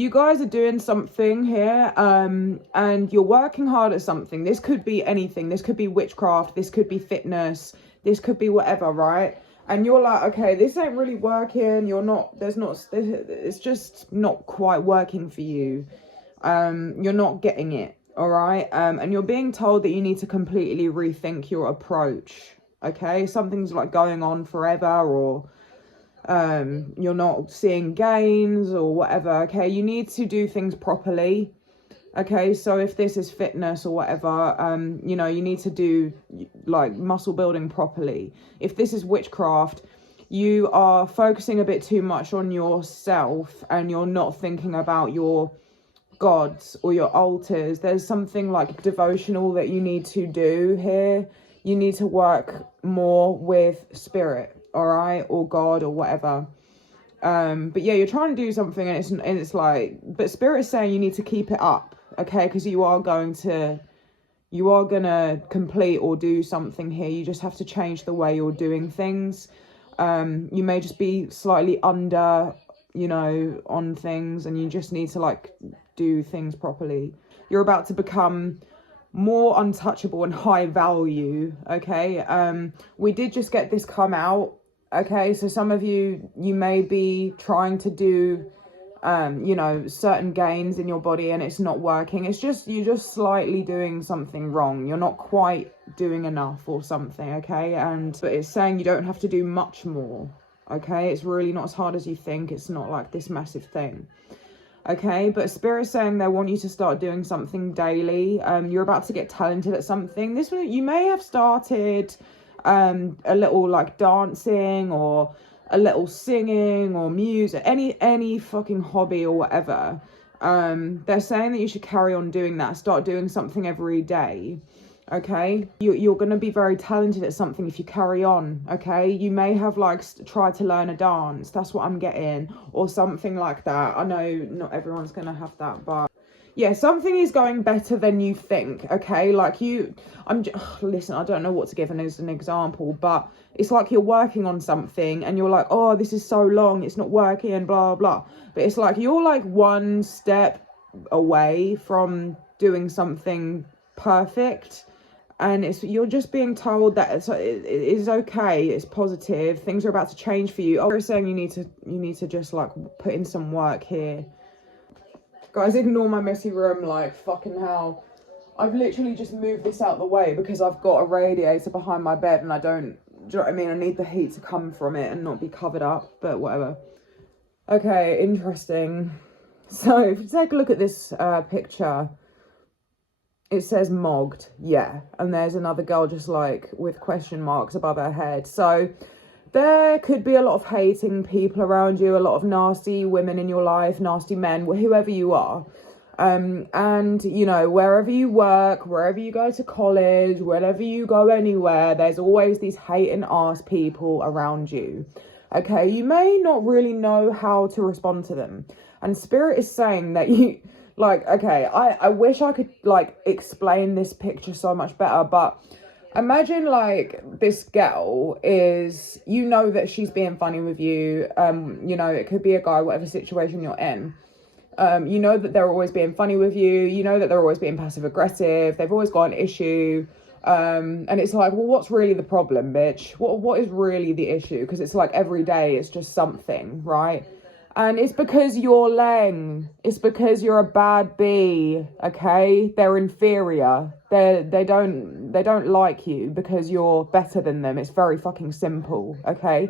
you guys are doing something here, and you're working hard at something. This could be anything. This could be witchcraft. This could be fitness. This could be whatever, right? And you're like, okay, this ain't really working. It's just not quite working for you. You're not getting it, all right? And you're being told that you need to completely rethink your approach, okay? Something's like going on forever, or you're not seeing gains or whatever, okay? You need to do things properly, okay? So if this is fitness or whatever, you know, you need to do like muscle building properly. If this is witchcraft, you are focusing a bit too much on yourself and you're not thinking about your gods or your altars. There's something like devotional that you need to do here. You need to work more with spirit, all right, or God or whatever. But yeah, you're trying to do something and it's like, but spirit is saying you need to keep it up, okay? Because you are gonna complete or do something here. You just have to change the way you're doing things. You may just be slightly under, you know, on things, and you just need to like do things properly. You're about to become more untouchable and high value, okay? We did just get this come out, okay? So some of you may be trying to do you know, certain gains in your body and it's not working. It's just, you're just slightly doing something wrong. You're not quite doing enough or something, okay? But it's saying you don't have to do much more, okay? It's really not as hard as you think. It's not like this massive thing, okay? But Spirit's saying they want you to start doing something daily. You're about to get talented at something. This one, you may have started a little like dancing or a little singing or music, any fucking hobby or whatever. They're saying that you should carry on doing that. Start doing something every day, okay? You're going to be very talented at something if you carry on, okay? You may have like tried to learn a dance. That's what I'm getting, or something like that. I know not everyone's going to have that, but yeah, something is going better than you think, okay? Like listen, I don't know what to give as an example, but it's like you're working on something and you're like, oh, this is so long, it's not working, blah, blah. But it's like you're like one step away from doing something perfect. And you're just being told that it is okay, it's positive, things are about to change for you. They're saying you need to just like put in some work here. Guys, ignore my messy room, like, fucking hell. I've literally just moved this out the way because I've got a radiator behind my bed and do you know what I mean? I need the heat to come from it and not be covered up, but whatever. Okay, interesting. So, if you take a look at this picture, it says mogged, yeah. And there's another girl just like with question marks above her head. So there could be a lot of hating people around you, a lot of nasty women in your life, nasty men, whoever you are. And, you know, wherever you work, wherever you go to college, wherever you go anywhere, there's always these hating ass people around you. Okay, you may not really know how to respond to them. And Spirit is saying that you, like, okay, I wish I could, like, explain this picture so much better, but imagine like this girl is, you know that she's being funny with you. You know, it could be a guy, whatever situation you're in. You know that they're always being funny with you. You know that they're always being passive aggressive. They've always got an issue. And it's like, well, what's really the problem, bitch? What is really the issue? Because it's like every day it's just something, right? And it's because you're leng. It's because you're a bad bee, okay? They're inferior. They don't like you because you're better than them. It's very fucking simple, okay?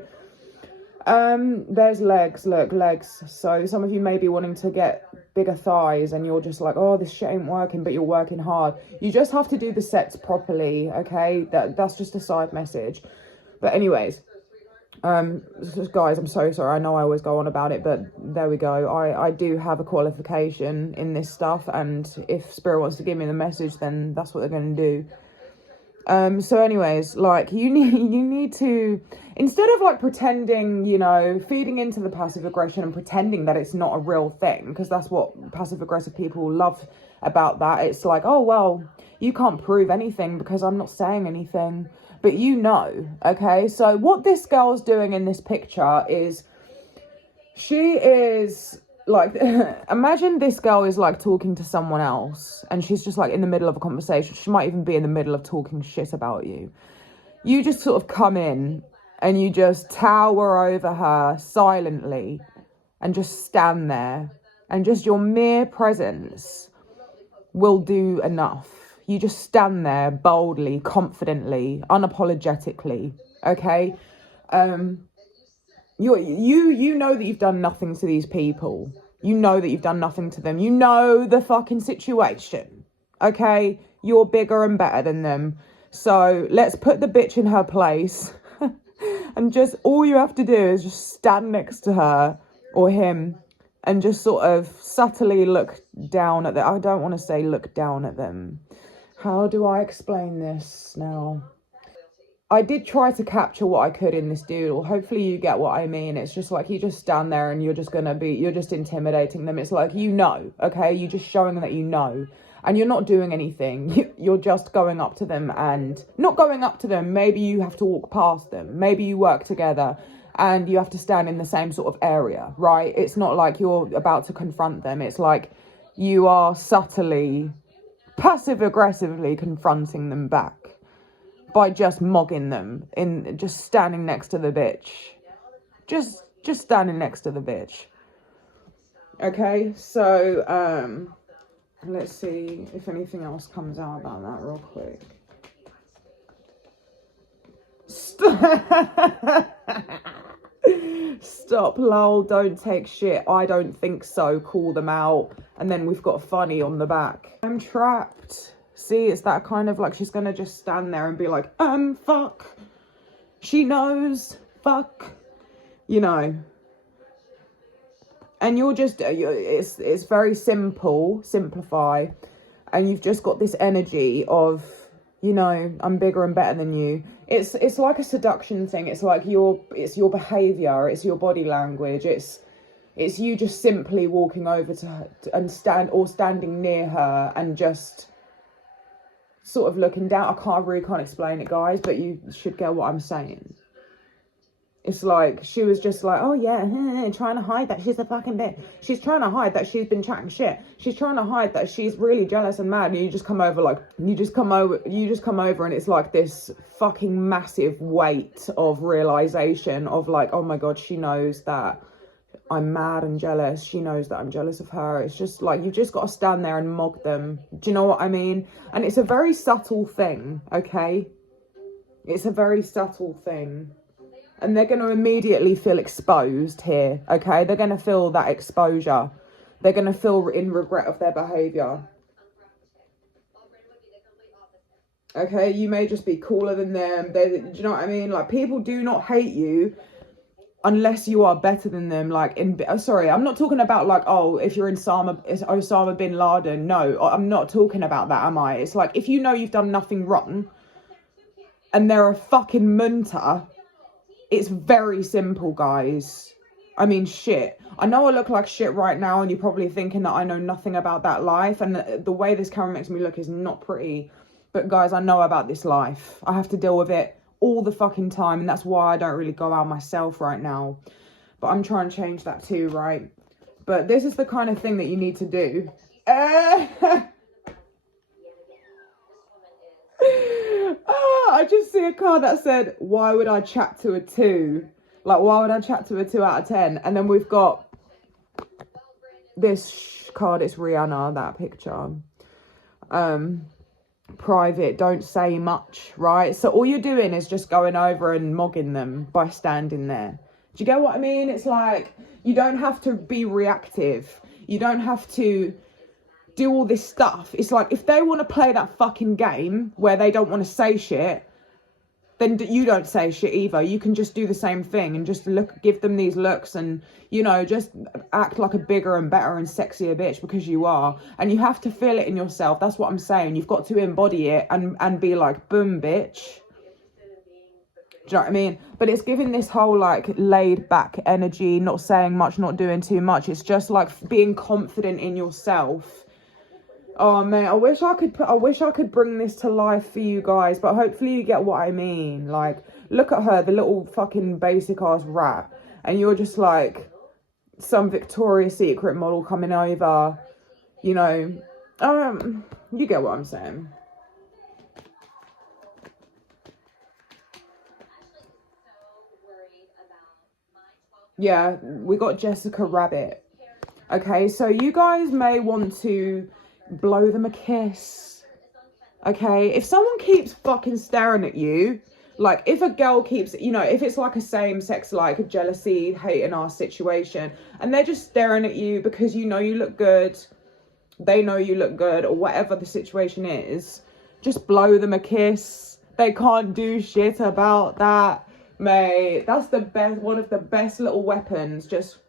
There's legs, look, legs. So some of you may be wanting to get bigger thighs and you're just like, oh, this shit ain't working, but you're working hard. You just have to do the sets properly, okay? That's just a side message. But anyways, guys, I'm so sorry. I know I always go on about it, but there we go. I do have a qualification in this stuff, and if Spirit wants to give me the message, then that's what they're going to do. So anyways, like, you need to, instead of like pretending, you know, feeding into the passive aggression and pretending that it's not a real thing, because that's what passive aggressive people love about that. It's like, oh, well, you can't prove anything because I'm not saying anything, but you know, okay? So what this girl's doing in this picture is she is like, imagine this girl is like talking to someone else and she's just like in the middle of a conversation. She might even be in the middle of talking shit about you. You just sort of come in and you just tower over her silently and just stand there, and just your mere presence will do enough. You just stand there boldly, confidently, unapologetically, okay? You know that you've done nothing to these people. You know that you've done nothing to them. You know the fucking situation, okay? You're bigger and better than them. So let's put the bitch in her place. And just all you have to do is just stand next to her or him and just sort of subtly look down at them. I don't want to say look down at them. How do I explain this now? I did try to capture what I could in this doodle. Hopefully you get what I mean. It's just like you just stand there and you're just intimidating them. It's like, okay? You're just showing them that you know. And you're not doing anything. You're just going up to them and not going up to them. Maybe you have to walk past them. Maybe you work together and you have to stand in the same sort of area, right? It's not like you're about to confront them. It's like you are subtly, passive-aggressively confronting them back by just mogging them, just standing next to the bitch. Just standing next to the bitch. Okay, so, let's see if anything else comes out about that real quick. Stop, lol, don't take shit. I don't think so. Call them out. And then we've got funny on the back. I'm trapped. See, it's that kind of like she's gonna just stand there and be like, fuck. She knows. Fuck. You know. And you're just, it's very simple, simplify. And you've just got this energy of, I'm bigger and better than you. It's like a seduction thing. It's like it's your behavior. It's your body language. It's you just simply walking over to her and standing near her and just sort of looking down. I really can't explain it, guys, but you should get what I'm saying. It's like, she was just like, oh yeah, trying to hide that she's a fucking bitch. She's trying to hide that she's been chatting shit. She's trying to hide that she's really jealous and mad. And you just come over and it's like this fucking massive weight of realization of like, oh my God, she knows that I'm mad and jealous. She knows that I'm jealous of her. It's just like, you've just got to stand there and mog them. Do you know what I mean? And it's a very subtle thing, okay? It's a very subtle thing. And they're going to immediately feel exposed here, okay? They're going to feel that exposure. They're going to feel in regret of their behaviour. Okay, you may just be cooler than them. Do you know what I mean? Like, people do not hate you unless you are better than them. Like, I'm not talking about like, oh, if you're Osama bin Laden. No, I'm not talking about that, am I? It's like, if you know you've done nothing wrong and they're a fucking munta, it's very simple, guys. I mean, shit. I know I look like shit right now and you're probably thinking that I know nothing about that life. And the way this camera makes me look is not pretty. But guys, I know about this life. I have to deal with it all the fucking time. And that's why I don't really go out myself right now. But I'm trying to change that too, right? But this is the kind of thing that you need to do. I just see a card that said, why would I chat to a 2? Like, why would I chat to a 2 out of 10? And then we've got this card. It's Rihanna, that picture. Private, don't say much, right? So all you're doing is just going over and mogging them by standing there. Do you get what I mean? It's like, you don't have to be reactive. You don't have to do all this stuff. It's like, if they want to play that fucking game where they don't want to say shit, then you don't say shit either. You can just do the same thing and just give them these looks and, just act like a bigger and better and sexier bitch, because you are. And you have to feel it in yourself. That's what I'm saying. You've got to embody it and be like, boom, bitch. Do you know what I mean? But it's giving this whole like laid back energy, not saying much, not doing too much. It's just like being confident in yourself. Oh man, I wish I could bring this to life for you guys, but hopefully you get what I mean. Like, look at her, the little fucking basic ass rat, and you're just like some Victoria's Secret model coming over, you know. You get what I'm saying. Yeah, we got Jessica Rabbit. Okay, so you guys may want to blow them a kiss. Okay, if someone keeps fucking staring at you, like if a girl keeps, you know, if it's like a same sex, like a jealousy, hate and ass situation, and they're just staring at you because you know you look good, they know you look good, or whatever the situation is, just blow them a kiss. They can't do shit about that, mate. That's the best, one of the best little weapons. Just,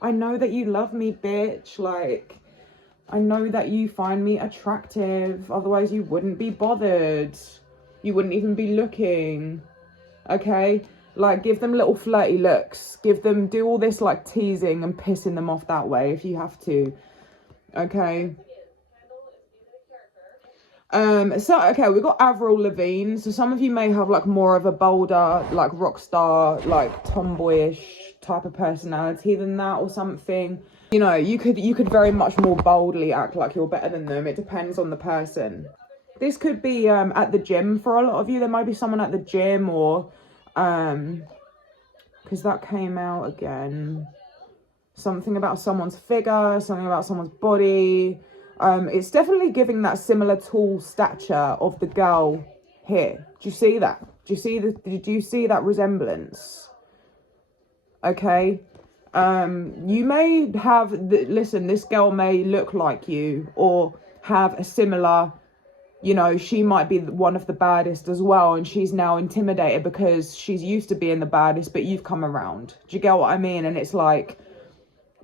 I know that you love me, bitch. Like, I know that you find me attractive. Otherwise, you wouldn't be bothered. You wouldn't even be looking. Okay? Like, give them little flirty looks. Do all this, like, teasing and pissing them off that way if you have to. Okay? Okay, we've got Avril Lavigne. So some of you may have like more of a bolder, like rock star, like tomboyish type of personality than that or something. You know, you could very much more boldly act like you're better than them. It depends on the person. This could be at the gym for a lot of you. There might be someone at the gym, or because that came out again. Something about someone's figure, something about someone's body. It's definitely giving that similar tall stature of the girl here. Do you see that? Did you see that resemblance? Okay. You may have, listen, this girl may look like you or have a similar, you know, she might be one of the baddest as well, and she's now intimidated because she's used to being the baddest, but you've come around. Do you get what I mean? And it's like,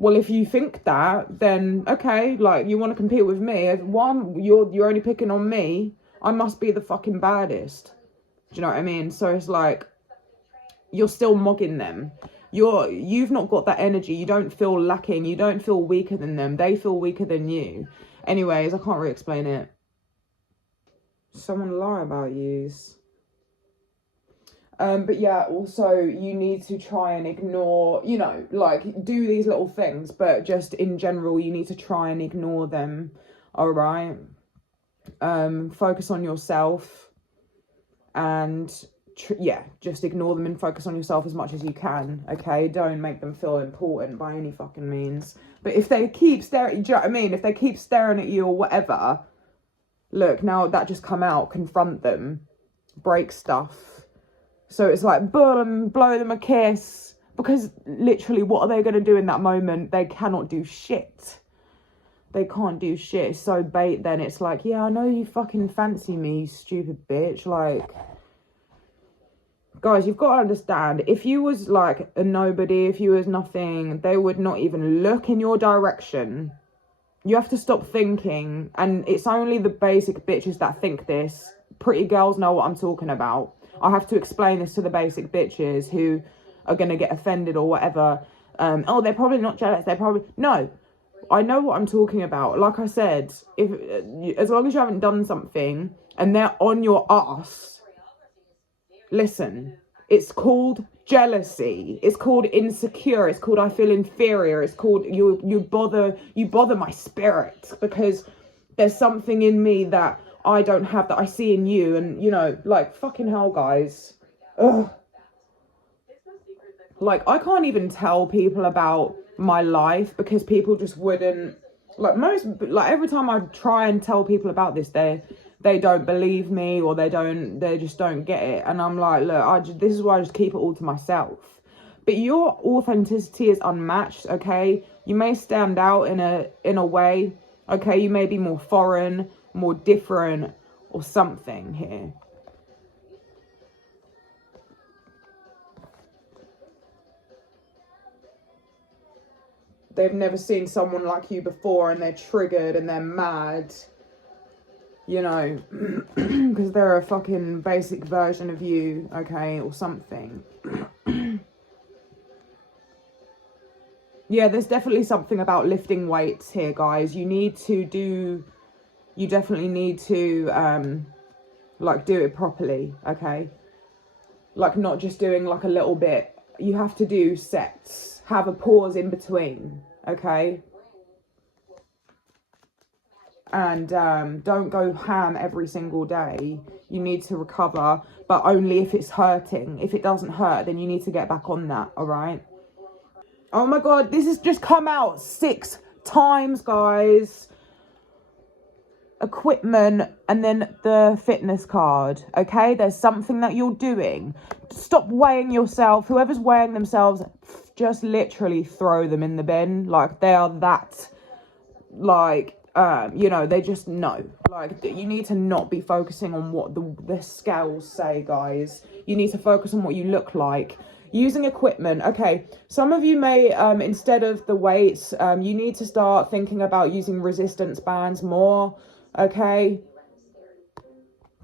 well, if you think that, then okay, like, you want to compete with me. If one, you're only picking on me, I must be the fucking baddest. Do you know what I mean? So it's like, you're still mogging them. You've not got that energy. You don't feel lacking. You don't feel weaker than them. They feel weaker than you. Anyways, I can't really explain it. Someone lie about yous. But yeah, also you need to try and ignore, you know, like do these little things, but just in general, you need to try and ignore them. All right. Focus on yourself and just ignore them and focus on yourself as much as you can. Okay. Don't make them feel important by any fucking means. But if they keep staring, do you know what I mean? If they keep staring at you or whatever, look, now that just come out, confront them, break stuff. So it's like, boom, blow them a kiss. Because literally, what are they going to do in that moment? They cannot do shit. They can't do shit. It's so bait then. It's like, yeah, I know you fucking fancy me, you stupid bitch. Like, guys, you've got to understand, if you was like a nobody, if you was nothing, they would not even look in your direction. You have to stop thinking. And it's only the basic bitches that think this. Pretty girls know what I'm talking about. I have to explain this to the basic bitches who are going to get offended or whatever. Oh, they're probably not jealous. No, I know what I'm talking about. Like I said, as long as you haven't done something and they're on your ass, listen, it's called jealousy. It's called insecure. It's called I feel inferior. It's called you bother my spirit because there's something in me that I don't have that I see in you. And, you know, like, fucking hell, guys. Ugh. Like, I can't even tell people about my life because people just wouldn't, like, every time I try and tell people about this, they don't believe me, or they just don't get it. And I'm like, look, this is why I just keep it all to myself. But your authenticity is unmatched, okay? You may stand out in a way, okay? You may be more foreign, more different or something here. They've never seen someone like you before and they're triggered and they're mad, you know, because they're a fucking basic version of you, okay, or something. Yeah, there's definitely something about lifting weights here, guys. You definitely need to, like, do it properly, okay? Like, not just doing, like, a little bit you have to do sets. Have a pause in between, okay? And don't go ham every single day. You need to recover, but only if it's hurting. If it doesn't hurt, then you need to get back on that, all right? Oh my God, this has just come out 6 times, guys. Equipment and then the fitness card, okay? There's something that you're doing. Stop weighing yourself. Whoever's weighing themselves, just literally throw them in the bin. Like, they are that, like, you know, they just know. Like, you need to not be focusing on what the scales say, guys. You need to focus on what you look like. Using equipment, okay, some of you may, instead of the weights, you need to start thinking about using resistance bands more, okay?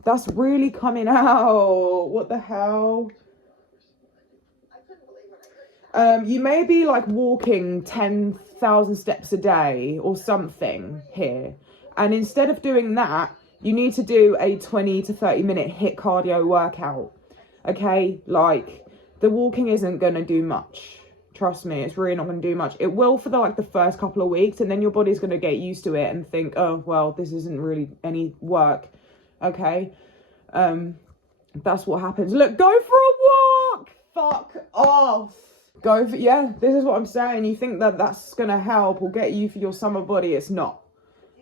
That's really coming out. What the hell? You may be like walking 10,000 steps a day or something here. And instead of doing that, you need to do a 20 to 30 minute HIIT cardio workout. Okay? Like, the walking isn't going to do much. Trust me, it's really not going to do much. It will for the first couple of weeks, and then your body's going to get used to it and think, oh, well, this isn't really any work. Okay? That's what happens. Look, go for a walk! Fuck off! Go for, yeah, this is what I'm saying. You think that that's going to help or get you for your summer body. It's not.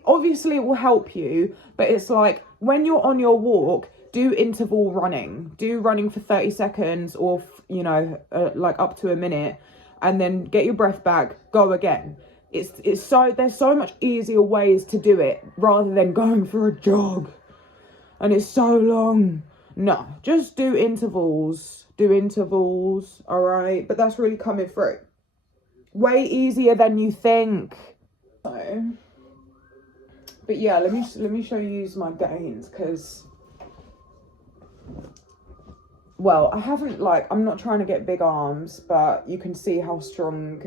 Obviously, it will help you, but it's like, when you're on your walk, do interval running. Do running for 30 seconds or, you know, like up to a minute, and then get your breath back, go again. There's so much easier ways to do it rather than going for a jog. And it's so long. No, just do intervals. Do intervals, all right? But that's really coming through. Way easier than you think. So, but yeah, let me show you my gains, because, well, I haven't, like, I'm not trying to get big arms, but you can see how strong.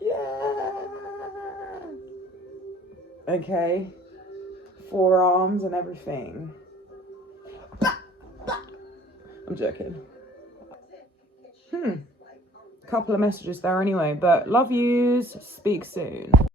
Yeah. Okay. Forearms and everything. I'm joking. Couple of messages there anyway, but love yous. Speak soon.